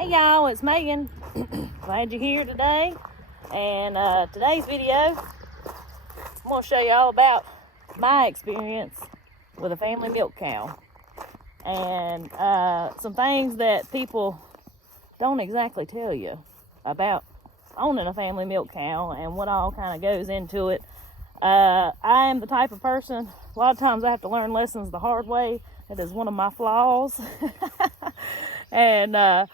Hey y'all, it's Megan. Glad you're here today. And today's video, I'm going to show you all about my experience with a family milk cow. And some things that people don't exactly tell you about owning a family milk cow and what all kind of goes into it. I am the type of person, a lot of times I have to learn lessons the hard way. It is one of my flaws. And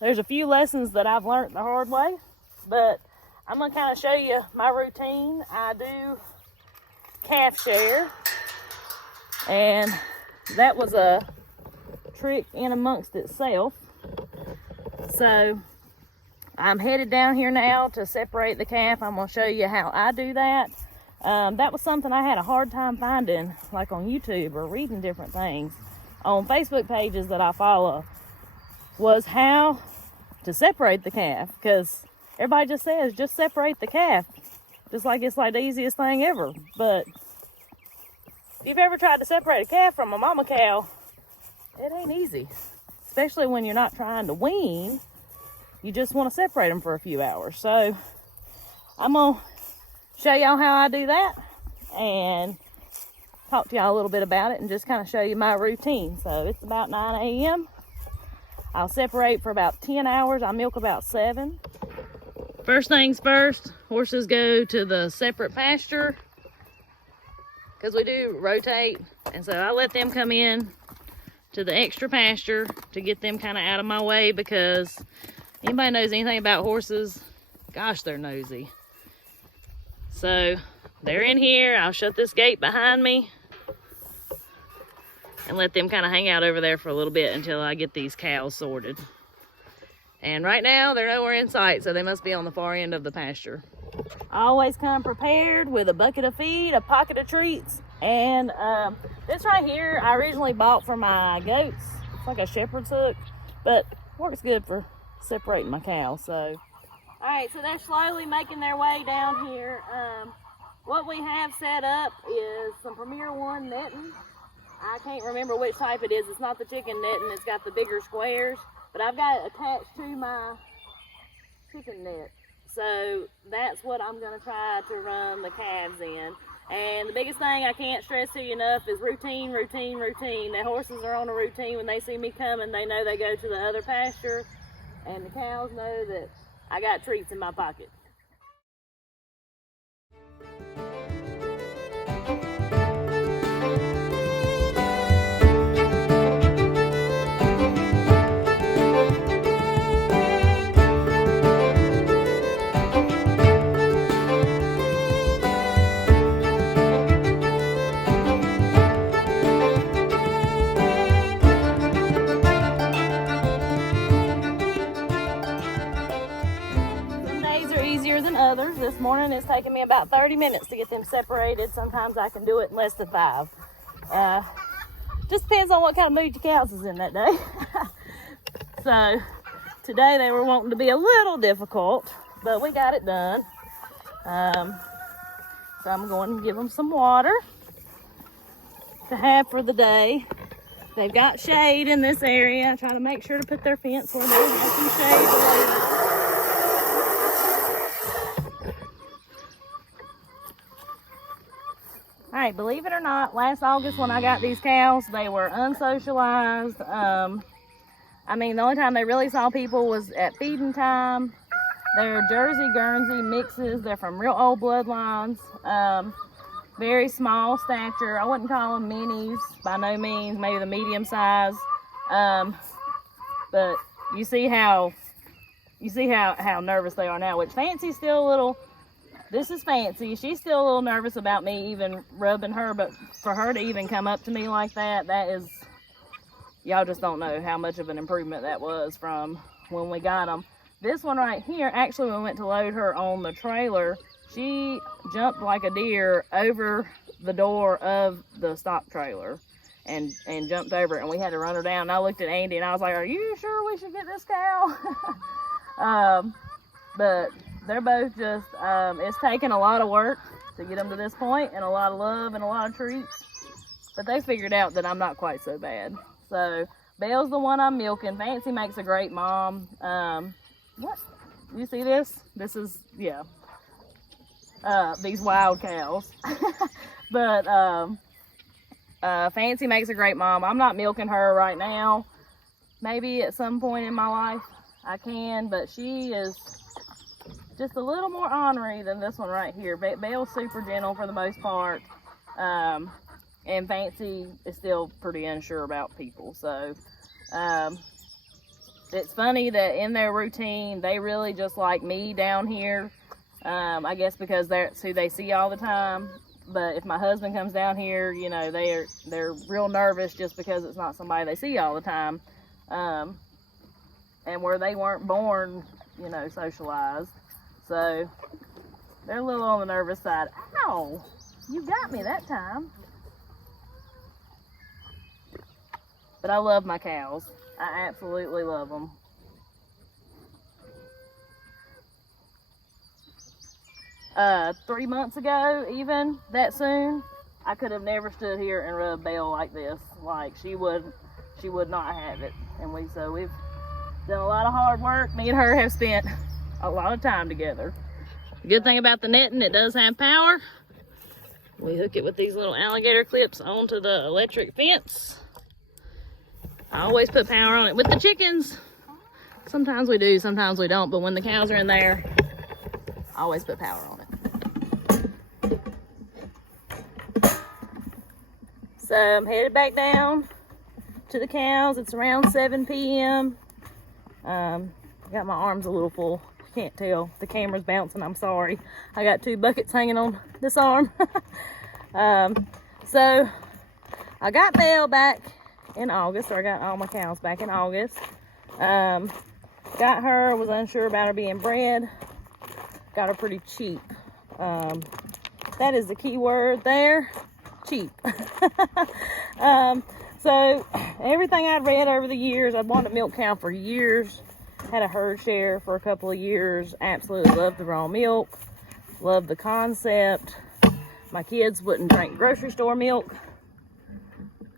there's a few lessons that I've learned the hard way, but I'm going to kind of show you my routine. I do calf share, and that was a trick in amongst itself. So I'm headed down here now to separate the calf. I'm going to show you how I do that. That was something I had a hard time finding, like on YouTube or reading different things on Facebook pages that I follow, was how to separate the calf, because everybody just says just separate the calf, just like it's like the easiest thing ever. But if you've ever tried to separate a calf from a mama cow, it ain't easy, especially when you're not trying to wean. You just want to separate them for a few hours. So I'm gonna show y'all how I do that and talk to y'all a little bit about it and just kind of show you my routine. So it's about 9 a.m. I'll separate for about 10 hours. I milk about 7. First things first, horses go to the separate pasture because we do rotate. And so I let them come in to the extra pasture to get them kind of out of my way, because anybody knows anything about horses, gosh, they're nosy. So they're in here. I'll shut this gate behind me and let them kind of hang out over there for a little bit until I get these cows sorted. And right now they're nowhere in sight, so they must be on the far end of the pasture. I always come prepared with a bucket of feed, a pocket of treats, and this right here I originally bought for my goats. It's like a shepherd's hook, but works good for separating my cows. So all right, so they're slowly making their way down here. What we have set up is some Premier One netting. I can't remember which type it is. It's not the chicken netting. It's got the bigger squares, but I've got it attached to my chicken net. So that's what I'm going to try to run the calves in. And the biggest thing I can't stress to you enough is routine, routine, routine. The horses are on a routine. When they see me coming, they know they go to the other pasture, and the cows know that I got treats in my pocket. Than others. This morning it's taken me about 30 minutes to get them separated. Sometimes I can do it in less than 5. Just depends on what kind of mood your cows is in that day. So today they were wanting to be a little difficult, but we got it done. So I'm going to give them some water to have for the day. They've got shade in this area. I try to make sure to put their fence where they have some shade below. All right, believe it or not, last August when I got these cows, they were unsocialized. I mean, the only time they really saw people was at feeding time. They're Jersey Guernsey mixes. They're from real old bloodlines. Very small stature. I wouldn't call them minis by no means, maybe the medium size. But you see how nervous they are now, which Fancy's still a little. This is Fancy. She's still a little nervous about me even rubbing her, but for her to even come up to me like that, that is, y'all just don't know how much of an improvement that was from when we got them. This one right here, actually when we went to load her on the trailer, she jumped like a deer over the door of the stock trailer and jumped over it, and we had to run her down. And I looked at Andy and I was like, are you sure we should get this cow? But they're both just, it's taken a lot of work to get them to this point, and a lot of love and a lot of treats. But they figured out that I'm not quite so bad. So Belle's the one I'm milking. Fancy makes a great mom. What? You see this? This is, yeah. These wild cows. But Fancy makes a great mom. I'm not milking her right now. Maybe at some point in my life I can, but she is just a little more ornery than this one right here. Belle's super gentle for the most part. And Fancy is still pretty unsure about people. So it's funny that in their routine, they really just like me down here. I guess because that's who they see all the time. But if my husband comes down here, you know, they're real nervous just because it's not somebody they see all the time. And where they weren't born, you know, socialized. So they're a little on the nervous side. Ow! You got me that time. But I love my cows. I absolutely love them. 3 months ago, even that soon, I could have never stood here and rubbed Belle like this. Like she would not have it. And we've done a lot of hard work. Me and her have spent a lot of time together. The good thing about the netting, it does have power. We hook it with these little alligator clips onto the electric fence. I always put power on it. With the chickens, sometimes we do, sometimes we don't. But when the cows are in there, I always put power on it. So I'm headed back down to the cows. It's around 7 p.m. Got my arms a little full. Can't tell. The camera's bouncing. I'm sorry. I got 2 buckets hanging on this arm. So I got Belle back in August, or I got all my cows back in August. Got her, was unsure about her being bred. Got her pretty cheap. That is the key word there, cheap. So everything I'd read over the years, I'd wanted a milk cow for years. Had a herd share for a couple of years. Absolutely loved the raw milk. Loved the concept. My kids wouldn't drink grocery store milk.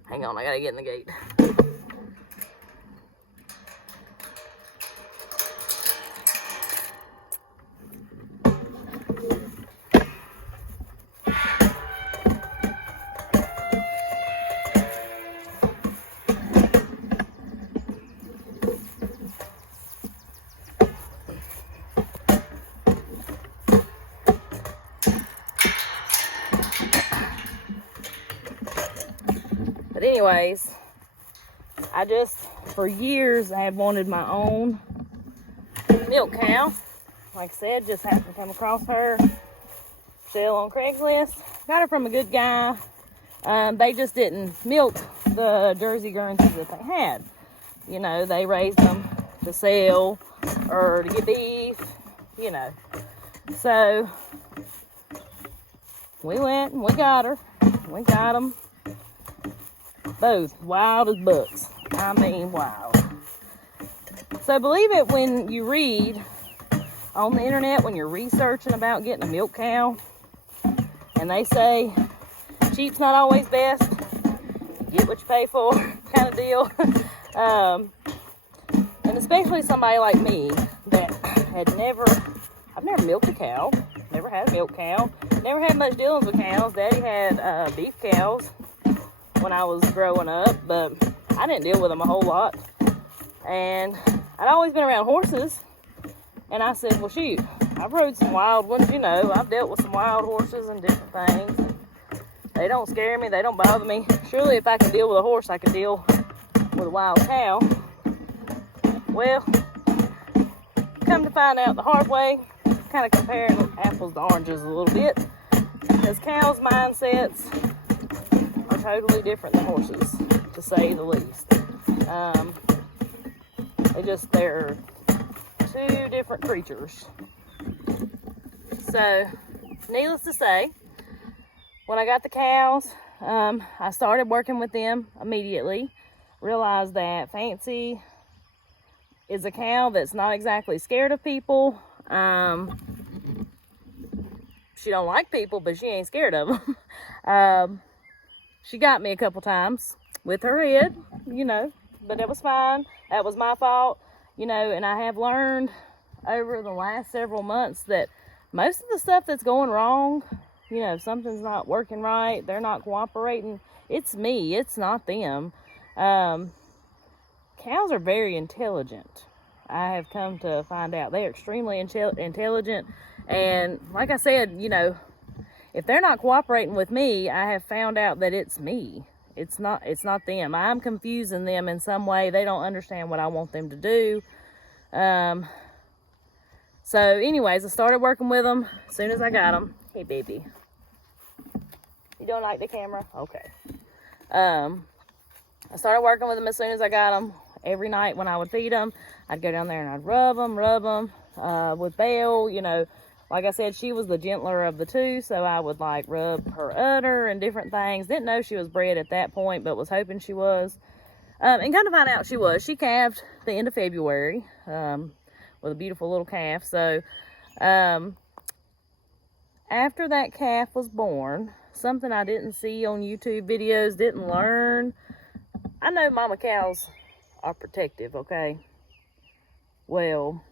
Hang on, I gotta get in the gate. But anyways, for years, I had wanted my own milk cow. Like I said, just happened to come across her sale on Craigslist. Got her from a good guy. They just didn't milk the Jersey Guernseys that they had. You know, they raised them to sell or to get beef, you know. So we went and we got her. We got them both wild as bucks. I mean wild. So believe it when you read on the internet, when you're researching about getting a milk cow, and they say cheap's not always best, get what you pay for kind of deal. And especially somebody like me that I've never milked a cow, never had a milk cow, never had much dealings with cows. Daddy had beef cows when I was growing up, but I didn't deal with them a whole lot. And I'd always been around horses, and I said, well shoot, I've rode some wild ones, you know, I've dealt with some wild horses and different things. They don't scare me, they don't bother me. Surely if I can deal with a horse, I can deal with a wild cow. Well, come to find out the hard way, kind of comparing apples to oranges a little bit, because cows' mindsets are totally different than horses, to say the least. They're two different creatures. So, needless to say, when I got the cows, I started working with them immediately. Realized that Fancy is a cow that's not exactly scared of people. She don't like people, but she ain't scared of them. She got me a couple times with her head, you know, but it was fine. That was my fault, you know, and I have learned over the last several months that most of the stuff that's going wrong, you know, if something's not working right, they're not cooperating, it's me, it's not them. Cows are very intelligent. I have come to find out they are extremely intelligent, and like I said, you know, if they're not cooperating with me, I have found out that it's me. It's not them. I'm confusing them in some way. They don't understand what I want them to do. So anyways, I started working with them as soon as I got them. Hey, baby. You don't like the camera? Okay. I started working with them as soon as I got them. Every night when I would feed them, I'd go down there and I'd rub them with Belle. You know, like I said, she was the gentler of the two, so I would like rub her udder and different things. Didn't know she was bred at that point, but was hoping she was. And kind of find out she was. She calved the end of February with a beautiful little calf. So after that calf was born, something I didn't see on YouTube videos, didn't learn. I know mama cows are protective, okay? Well,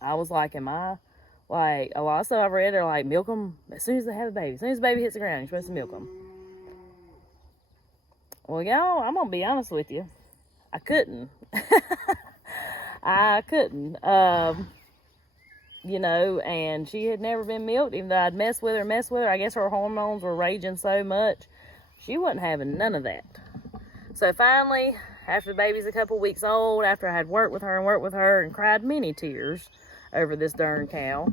I was like, a lot of stuff I've read are like, milk them as soon as they have a baby. As soon as the baby hits the ground, you're supposed to milk them. Well, y'all, I'm gonna be honest with you. I couldn't. I couldn't. You know, and she had never been milked, even though I'd mess with her. I guess her hormones were raging so much. She wasn't having none of that. So finally, after the baby's a couple weeks old, after I had worked with her and cried many tears over this darn cow,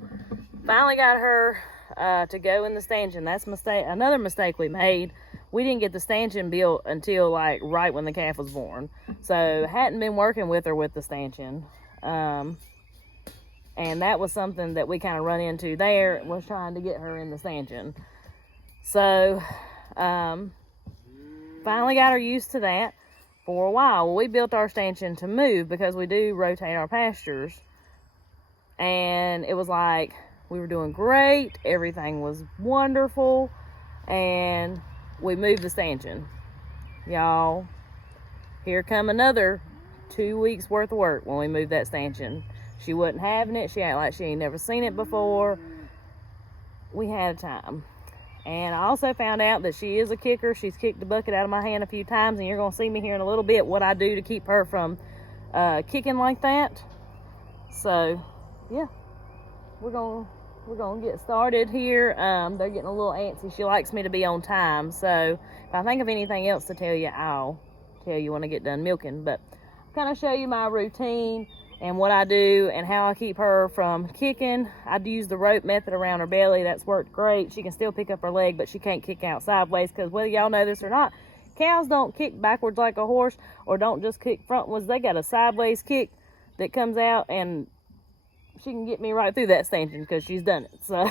finally got her to go in the stanchion. That's another mistake we made. We didn't get the stanchion built until like right when the calf was born. So hadn't been working with her with the stanchion. And that was something that we kind of run into there, was trying to get her in the stanchion. So finally got her used to that for a while. Well, we built our stanchion to move because we do rotate our pastures. And it was like we were doing great. Everything was wonderful. And we moved the stanchion. Y'all, here come another 2 weeks worth of work when we moved that stanchion. She wasn't having it. She acted like she ain't never seen it before. We had a time. And I also found out that she is a kicker. She's kicked the bucket out of my hand a few times, and you're going to see me here in a little bit what I do to keep her from kicking like that. So, yeah, we're gonna get started here. They're getting a little antsy. She likes me to be on time. So if I think of anything else to tell you, I'll tell you when I get done milking. But I'll kind of show you my routine and what I do and how I keep her from kicking. I'd use the rope method around her belly. That's worked great. She can still pick up her leg, but she can't kick out sideways, because whether y'all know this or not, cows don't kick backwards like a horse, or don't just kick frontwards. They got a sideways kick that comes out, and she can get me right through that stanchion because she's done it. So,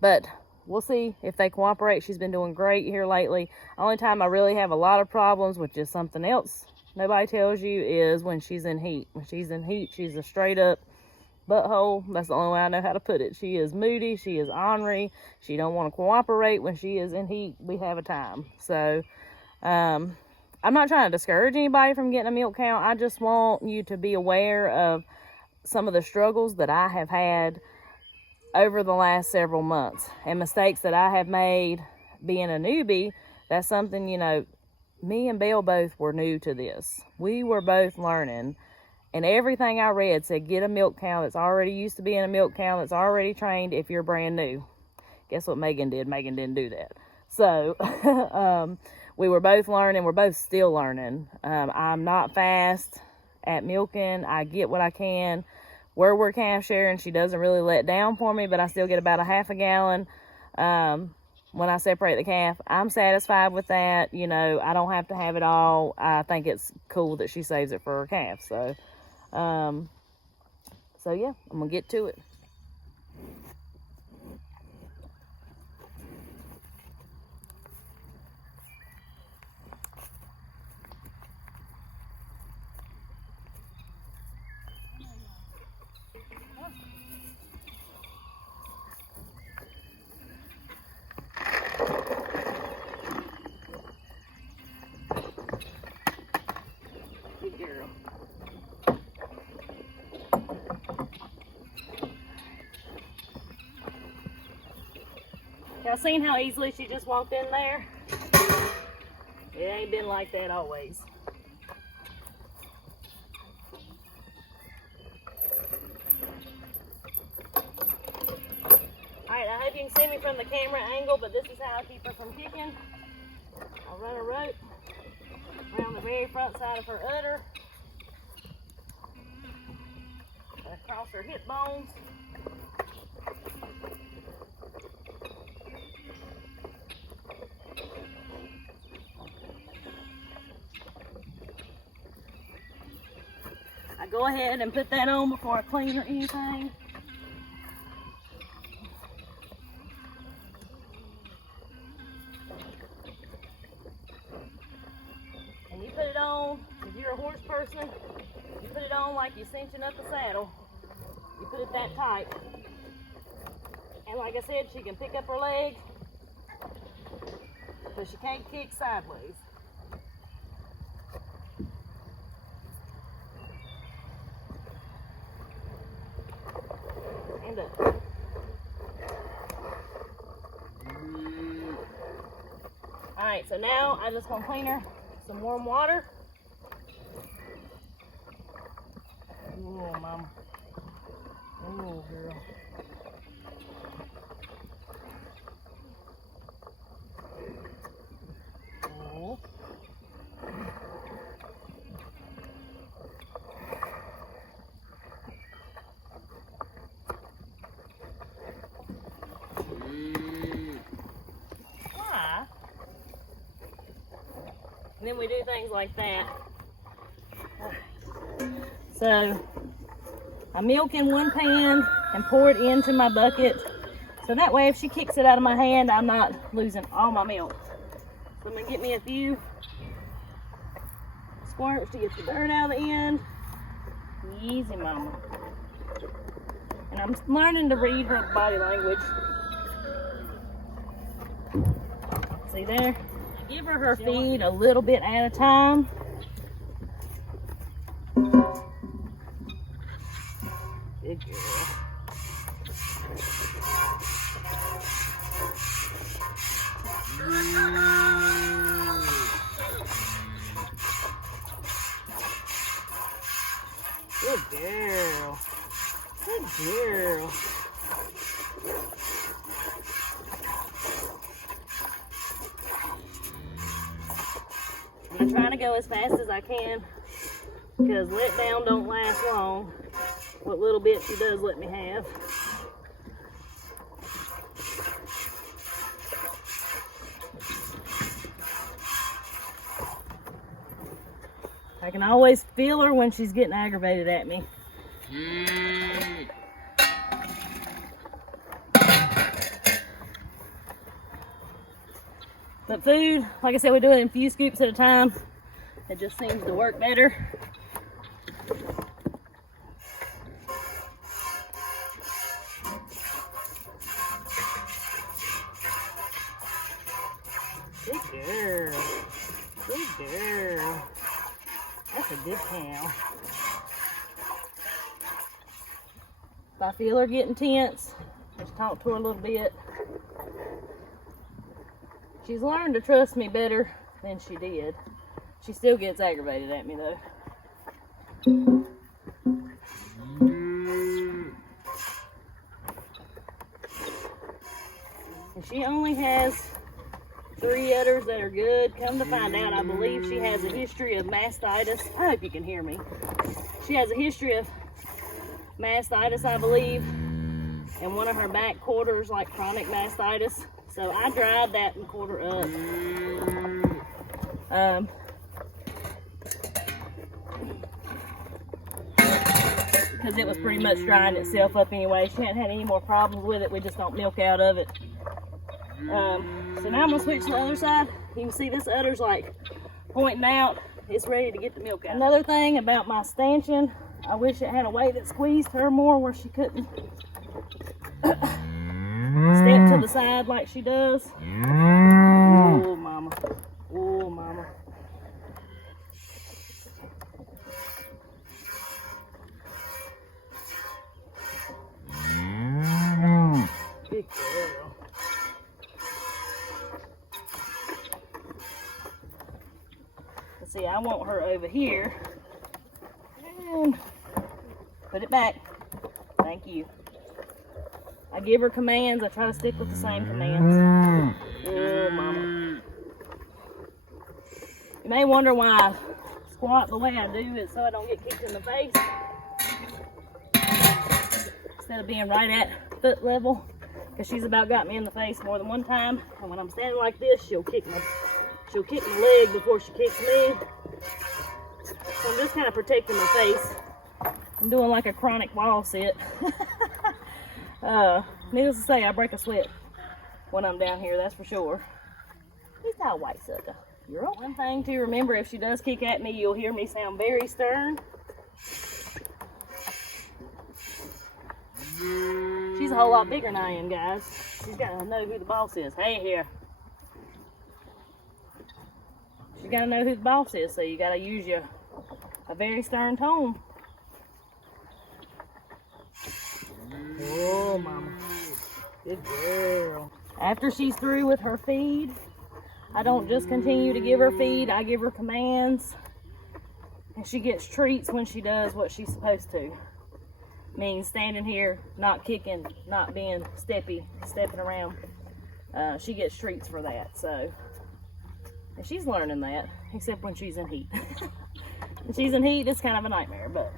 but we'll see if they cooperate. She's been doing great here lately. Only time I really have a lot of problems, which is something else nobody tells you, is when she's in heat. When she's in heat, she's a straight up butthole. That's the only way I know how to put it. She is moody. She is ornery. She don't want to cooperate. When she is in heat, we have a time. So, I'm not trying to discourage anybody from getting a milk cow. I just want you to be aware of some of the struggles that I have had over the last several months, and mistakes that I have made being a newbie. That's something, you know, me and Belle both were new to this. We were both learning, and everything I read said get a milk cow that's already used to being a milk cow, that's already trained if you're brand new. Guess what Megan did? Megan didn't do that. So, we were both learning. We're both still learning. I'm not fast at milking. I get what I can. Where we're calf sharing, she doesn't really let down for me, but I still get about a half a gallon when I separate the calf. I'm satisfied with that. You know, I don't have to have it all. I think it's cool that she saves it for her calf. So, yeah, I'm going to get to it. Y'all seen how easily she just walked in there? It ain't been like that always. Alright, I hope you can see me from the camera angle, but this is how I keep her from kicking. I'll run a rope around the very front side of her udder, across her hip bones. I go ahead and put that on before I clean or anything. And you put it on, if you're a horse person, you put it on like you're cinching up the saddle. You put it that tight. And like I said, she can pick up her leg, but she can't kick sideways. Stand up. Alright, so now I'm just going to clean her some warm water. Oh, mama. Oh, girl. Oh. Why? And then we do things like that. So I milk in one pan and pour it into my bucket. So that way if she kicks it out of my hand, I'm not losing all my milk. So I'm gonna get me a few squirts to get the dirt out of the end. Easy, mama. And I'm learning to read her body language. See there? I give her feed a little bit at a time. Good girl. Good girl. Good girl. I'm trying to go as fast as I can because let down don't last long. What little bit she does let me have. I can always feel her when she's getting aggravated at me. But food, like I said, we do it in a few scoops at a time. It just seems to work better. Good girl. Good girl. That's a good cow. If I feel her getting tense, just talk to her a little bit. She's learned to trust me better than she did. She still gets aggravated at me though. And she only has 3 udders that are good. Come to find out, I believe she has a history of mastitis. I hope you can hear me. She has a history of mastitis, I believe, and one of her back quarters, like chronic mastitis. So I dried that and quarter up. Because it was pretty much drying itself up anyway. She hadn't had any more problems with it. We just don't milk out of it. So now I'm gonna switch to the other side. You can see this udder's like pointing out. It's ready to get the milk out. Another thing about my stanchion, I wish it had a way that squeezed her more where she couldn't step to the side like she does. Oh, mama. Oh, mama. See, I want her over here. And put it back. Thank you. I give her commands. I try to stick with the same commands. Oh, mama. You may wonder why I squat the way I do it, so I don't get kicked in the face. Instead of being right at foot level, because she's about got me in the face more than one time. And when I'm standing like this, she'll kick my leg before she kicks me. So I'm just kind of protecting my face. I'm doing like a chronic wall sit. Needless to say, I break a sweat when I'm down here, that's for sure. He's not a white sucker. You're all. One thing to remember, if she does kick at me, you'll hear me sound very stern. She's a whole lot bigger than I am, guys. She's got to know who the boss is. Hey, here. You gotta know who the boss is, so you gotta use a very stern tone. Oh, mama. Good girl. After she's through with her feed, I don't just continue to give her feed, I give her commands. And she gets treats when she does what she's supposed to. Means standing here, not kicking, not being stepping around. She gets treats for that, so. And she's learning that, except when she's in heat. When she's in heat, it's kind of a nightmare, but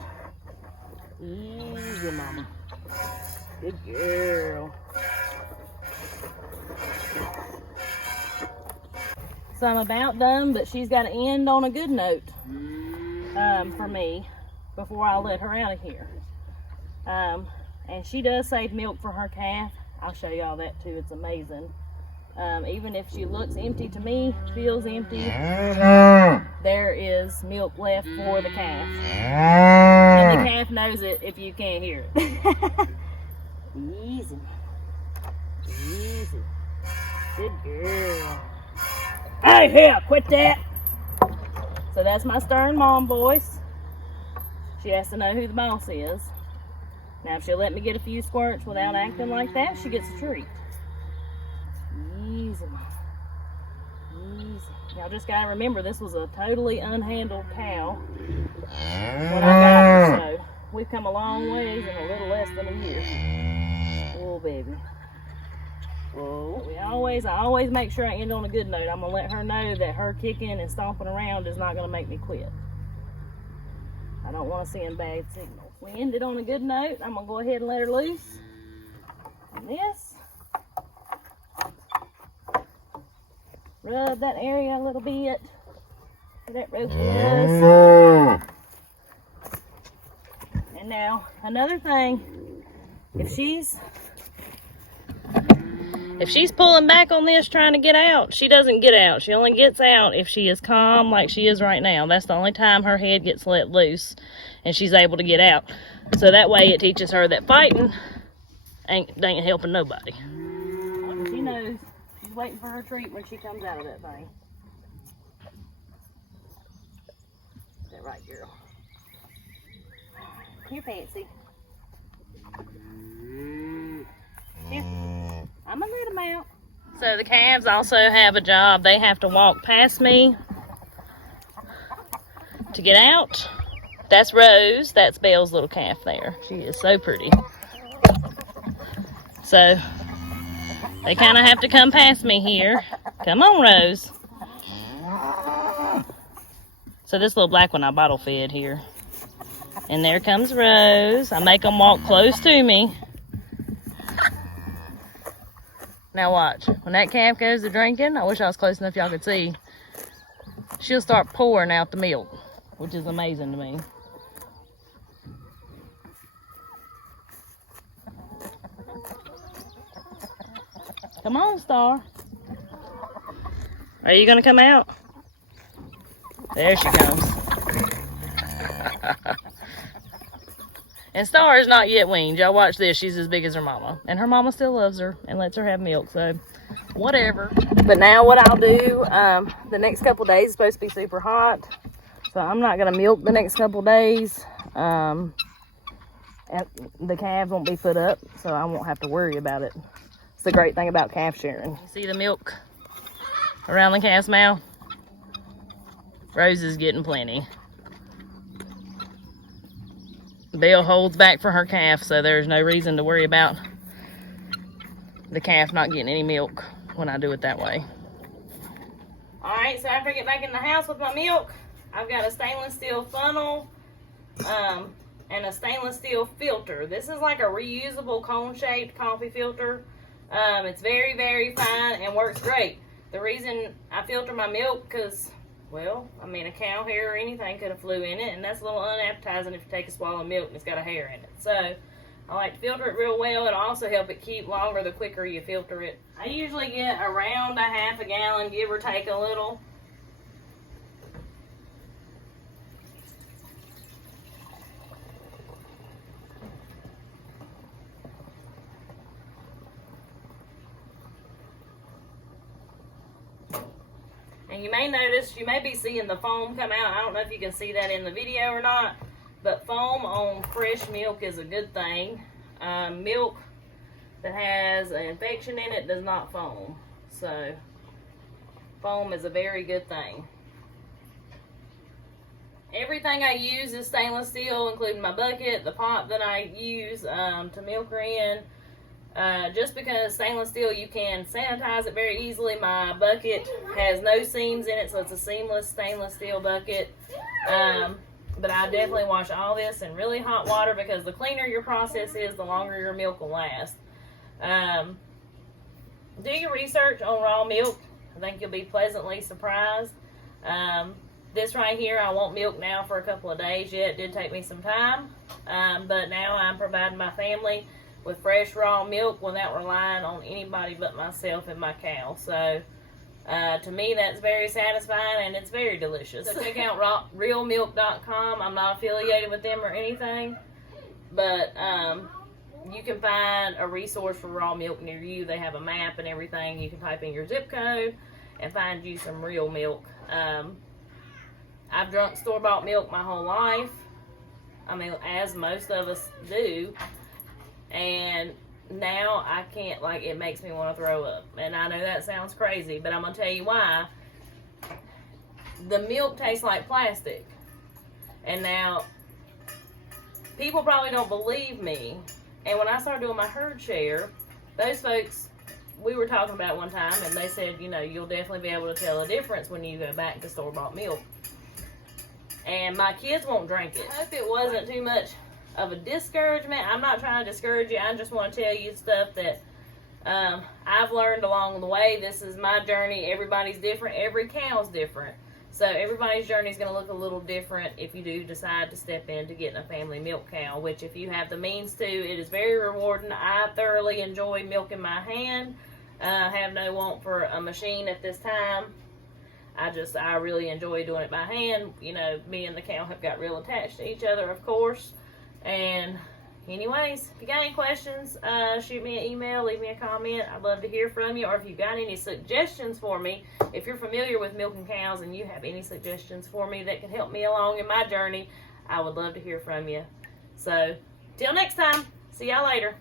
easy, mama. Good girl. So I'm about done, but she's got to end on a good note for me before I let her out of here. And she does save milk for her calf. I'll show you all that too. It's amazing. Even if she looks empty to me, feels empty, there is milk left for the calf. And the calf knows it if you can't hear it. Easy. Easy. Good girl. Hey, here, quit that. So that's my stern mom voice. She has to know who the boss is. Now, if she'll let me get a few squirts without acting like that, she gets a treat. Easy, easy. Y'all just gotta remember, this was a totally unhandled cow when I got her, so we've come a long ways in a little less than a year. Oh, baby. Whoa. I always make sure I end on a good note. I'm gonna let her know that her kicking and stomping around is not gonna make me quit. I don't want to send bad signals. We ended on a good note. I'm gonna go ahead and let her loose. And this. Rub that area a little bit. That rope was. And now, another thing, if she's pulling back on this trying to get out, she doesn't get out. She only gets out if she is calm like she is right now. That's the only time her head gets let loose and she's able to get out. So that way it teaches her that fighting ain't helping nobody. She knows. She's waiting for her treat when she comes out of that thing. Is that right, girl? Here, Fancy. Here. I'm gonna let them out. So the calves also have a job. They have to walk past me to get out. That's Rose. That's Belle's little calf there. She is so pretty. So they kind of have to come past me here. Come on, Rose. So this little black one I bottle fed here. And there comes Rose. I make them walk close to me. Now watch. When that calf goes to drinking, I wish I was close enough y'all could see, she'll start pouring out the milk, which is amazing to me. Come on, Star. Are you gonna come out? There she comes. And Star is not yet weaned. Y'all watch this. She's as big as her mama. And her mama still loves her and lets her have milk. So, whatever. But now what I'll do, the next couple days is supposed to be super hot. So, I'm not going to milk the next couple days. And the calves won't be put up. So, I won't have to worry about it. It's the great thing about calf sharing. You see the milk around the calf's mouth? Rose is getting plenty. Belle holds back for her calf, so there's no reason to worry about the calf not getting any milk when I do it that way. Alright, so after I get back in the house with my milk, I've got a stainless steel funnel and a stainless steel filter. This is like a reusable cone-shaped coffee filter. It's very, very fine and works great. The reason I filter my milk, because, well, I mean, a cow hair or anything could have flew in it, and that's a little unappetizing if you take a swallow of milk and it's got a hair in it. So, I like to filter it real well. It'll also help it keep longer the quicker you filter it. I usually get around a half a gallon, give or take a little. And you may notice, you may be seeing the foam come out. I don't know if you can see that in the video or not, but foam on fresh milk is a good thing. Milk that has an infection in it does not foam. So, foam is a very good thing. Everything I use is stainless steel, including my bucket, the pot that I use to milk her in. Just because stainless steel, you can sanitize it very easily. My bucket has no seams in it, so it's a seamless stainless steel bucket. But I definitely wash all this in really hot water, because the cleaner your process is, the longer your milk will last. Do your research on raw milk. I think you'll be pleasantly surprised. This right here, I won't milk now for a couple of days yet. It did take me some time, but now I'm providing my family with fresh raw milk without relying on anybody but myself and my cow. So to me, that's very satisfying and it's very delicious. So check out realmilk.com. I'm not affiliated with them or anything, but you can find a resource for raw milk near you. They have a map and everything. You can type in your zip code and find you some real milk. I've drunk store-bought milk my whole life. I mean, as most of us do. And now I can't, like, it makes me want to throw up. And I know that sounds crazy, but I'm going to tell you why. The milk tastes like plastic. And now, people probably don't believe me. And when I started doing my herd share, those folks, we were talking about one time, and they said, you know, you'll definitely be able to tell a difference when you go back to store-bought milk. And my kids won't drink it. I hope it wasn't too much of a discouragement. I'm not trying to discourage you. I just want to tell you stuff that I've learned along the way. This is my journey. Everybody's different. Every cow's different. So everybody's journey is going to look a little different if you do decide to step into getting a family milk cow, which if you have the means to, it is very rewarding. I thoroughly enjoy milking my hand. I have no want for a machine at this time. I really enjoy doing it by hand. You know, me and the cow have got real attached to each other, of course. And anyways, if you got any questions, shoot me an email, leave me a comment. I'd love to hear from you. Or if you've got any suggestions for me, if you're familiar with milking cows and you have any suggestions for me that can help me along in my journey, I would love to hear from you. So, till next time, see y'all later.